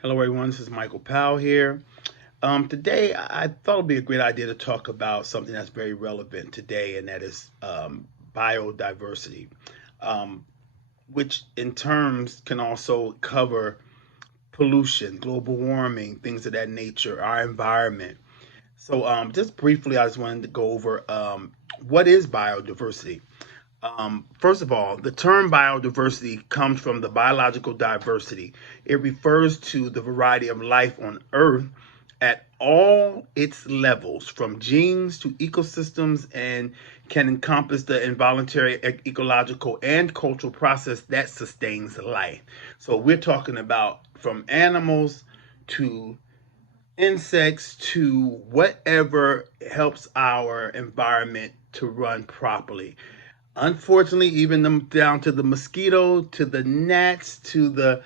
Hello, everyone. This is Michael Powell here. Today, I thought it'd be a great idea to talk about something that's very relevant today, and that is biodiversity, um, which in terms can also cover pollution, global warming, things of that nature, our environment. So, just briefly, I just wanted to go over what is biodiversity. First of all, the term biodiversity comes from the biological diversity. It refers to the variety of life on Earth at all its levels, from genes to ecosystems, and can encompass the involuntary ecological and cultural process that sustains life. So we're talking about from animals to insects to whatever helps our environment to run properly. Unfortunately, even them down to the mosquito, to the gnats, to the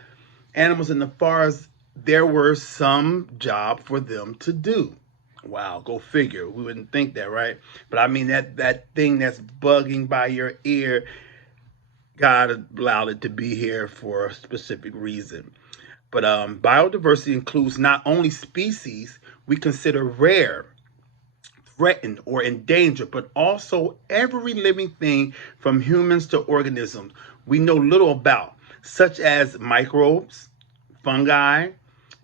animals in the forest, there were some job for them to do. Wow, go figure. We wouldn't think that, right? But I mean that thing that's bugging by your ear, God allowed it to be here for a specific reason. But biodiversity includes not only species we consider rare, threatened, or endangered, but also every living thing from humans to organisms we know little about, such as microbes, fungi,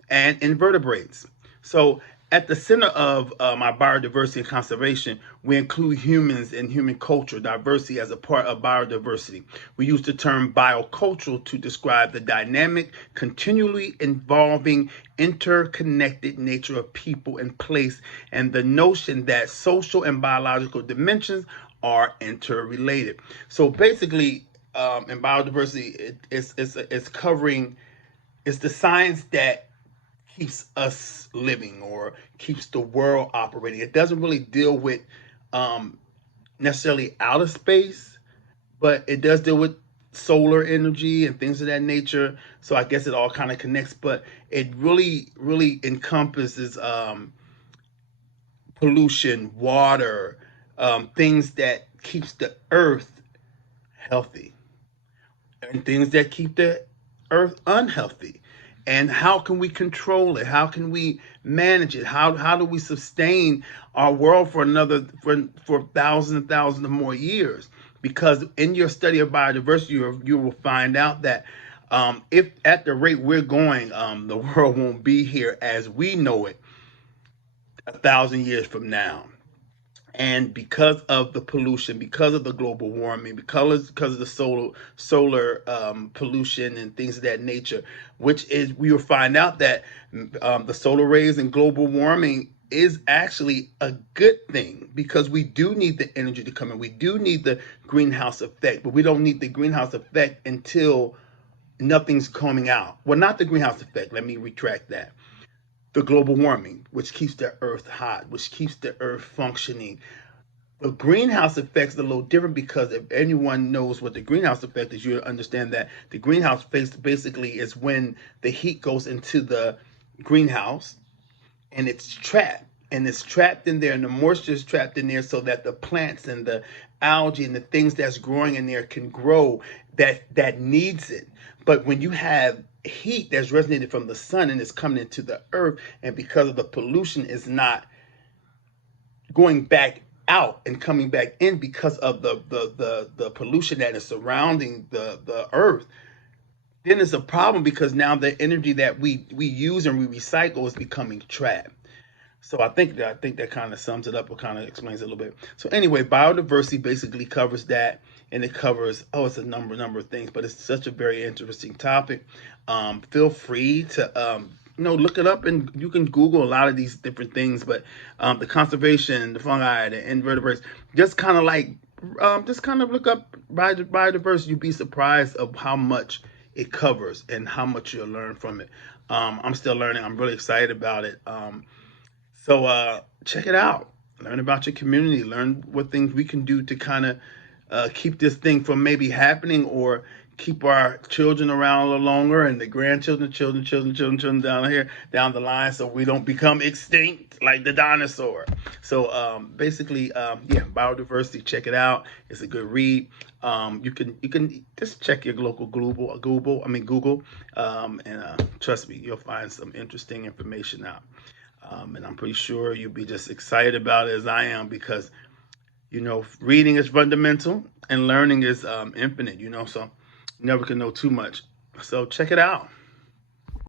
and invertebrates. So, at the center of our biodiversity and conservation, we include humans and human culture diversity as a part of biodiversity. We use the term biocultural to describe the dynamic, continually evolving, interconnected nature of people and place, and the notion that social and biological dimensions are interrelated. So, basically, in biodiversity, it's covering, it's the science that keeps us living or keeps the world operating. It doesn't really deal with um, necessarily outer space, but it does deal with solar energy and things of that nature. So I guess it all kind of connects, but it really encompasses pollution, water, things that keeps the earth healthy and things that keep the earth unhealthy. And how can we control it? How can we manage it? How do we sustain our world for for thousands and thousands of more years? Because in your study of biodiversity, you will find out that if at the rate we're going, the world won't be here as we know it 1,000 years from now. And because of the pollution, because of the global warming, because of the solar pollution and things of that nature, which is we will find out that the solar rays and global warming is actually a good thing because we do need the energy to come in. We do need the greenhouse effect, but we don't need the greenhouse effect until nothing's coming out. Well, not the greenhouse effect. Let me retract that. The global warming, which keeps the earth hot, which keeps the earth functioning. The greenhouse effect is a little different because if anyone knows what the greenhouse effect is, you understand that the greenhouse effect basically is when the heat goes into the greenhouse and it's trapped. And it's trapped in there, and the moisture is trapped in there so that the plants and the algae and the things that's growing in there can grow that needs it. But when you have heat that's resonated from the sun and it's coming into the earth, and because of the pollution is not going back out and coming back in because of the pollution that is surrounding the earth, then it's a problem because now the energy that we use and we recycle is becoming trapped. So I think that kind of sums it up or kind of explains it a little bit. So anyway, biodiversity basically covers that, and it covers it's a number of things, but it's such a very interesting topic. Feel free to look it up, and you can Google a lot of these different things. But the conservation, the fungi, the invertebrates, just kind of like just kind of look up biodiversity. You'd be surprised of how much it covers and how much you'll learn from it. I'm still learning. I'm really excited about it. So check it out. Learn about your community. Learn what things we can do to kind of keep this thing from maybe happening or keep our children around a little longer, and the grandchildren, children down here, down the line, so we don't become extinct like the dinosaur. So basically, yeah, biodiversity. Check it out. It's a good read. You can just check your local Google, and trust me, you'll find some interesting information out. And I'm pretty sure you'll be just excited about it as I am, because reading is fundamental and learning is infinite. So you never can know too much. So check it out.